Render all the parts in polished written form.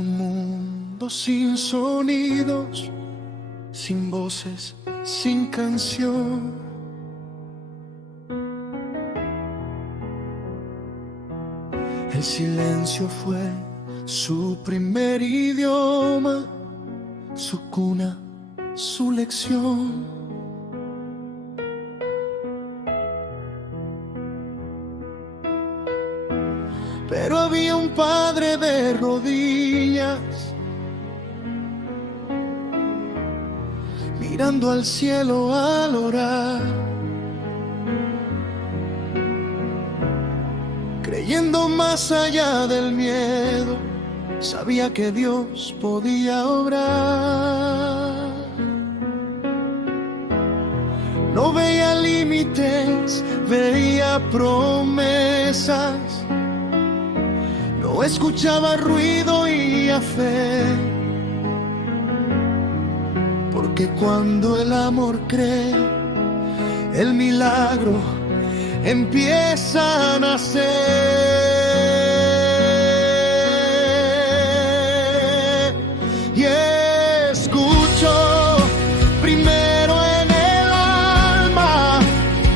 un mundo sin sonidos, sin voces, sin canción. El silencio fue su primer idioma, su cuna, su lección. Pero había un padre de rodillas, mirando al cielo al orar, creyendo más allá del miedo, sabía que Dios podía obrar. No veía límites, veía promesas. No escuchaba ruido y a fe, porque cuando el amor cree, el milagro empieza a nacer. Y escucho primero en el alma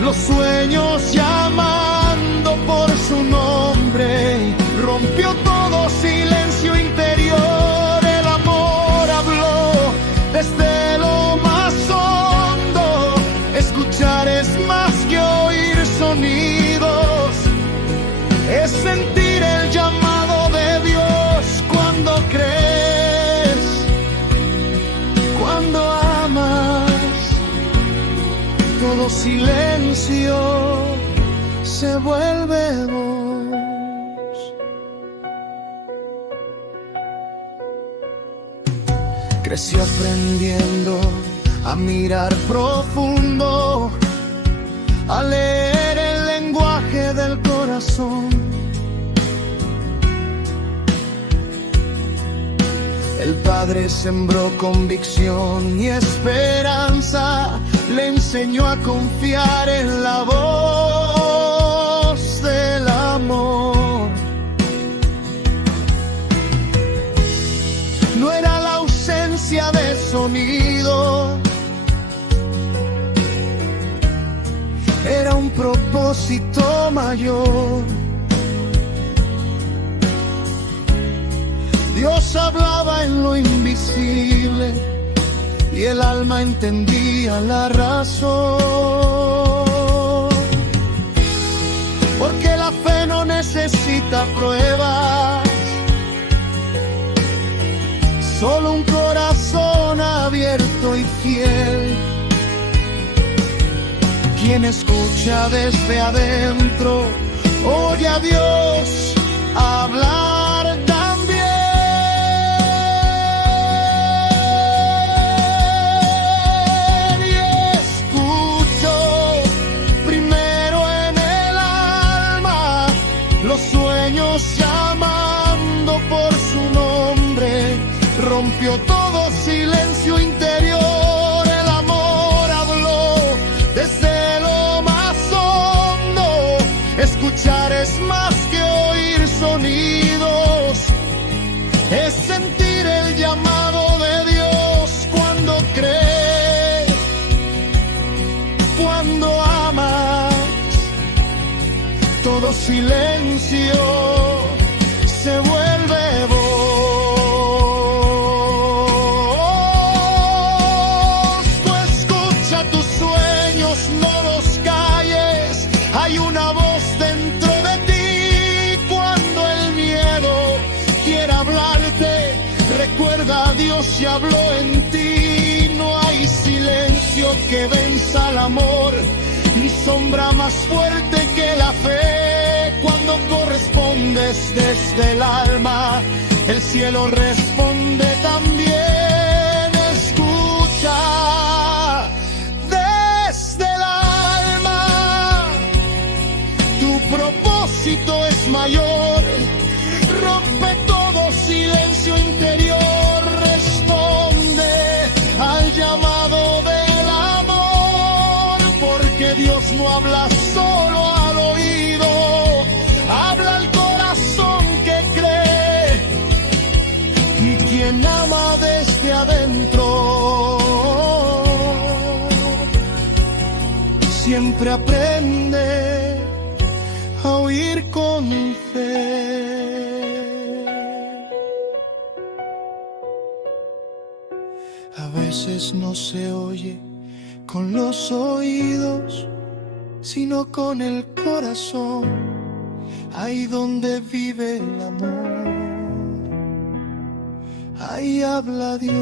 los sueños llamando por su nombre. Rompió todo silencio interior, el amor habló desde lo más hondo. Escuchar es más que oír sonidos, es sentir el llamado de Dios cuando crees, cuando amas. Todo silencio se vuelve voz. Crecí aprendiendo a mirar profundo, a leer el lenguaje del corazón. El Padre sembró convicción y esperanza, le enseñó a confiar en la voz del amor. No era la ausencia de sonido, era un propósito mayor. Dios hablaba en lo invisible y el alma entendía la razón. Porque la fe no necesita pruebas, solo un corazón abierto y fiel. Quien escucha desde adentro, oye a Dios hablar también. Y escucho primero en el alma los sueños llamando por su nombre. Rompió todo silencio interior, el amor habló desde lo más hondo. Escuchar es más que oír sonidos, es sentir el llamado de Dios cuando crees, cuando amas. Todo silencio se vuelve voz. Hay una voz dentro de ti cuando el miedo quiera hablarte. Recuerda, Dios ya habló en ti. No hay silencio que venza al amor, ni sombra más fuerte que la fe. Cuando correspondes desde el alma, el cielo responde también. Escucha desde el alma, tu propósito es mayor. Rompe todo silencio interior, responde al llamado del amor, porque Dios no habla solo al oído, habla al corazón que cree. quien ama desde adentro, siempre aprende a oír con fe. A veces no se oye con los oídos, sino con el corazón, ahí donde vive el amor, ahí habla Dios.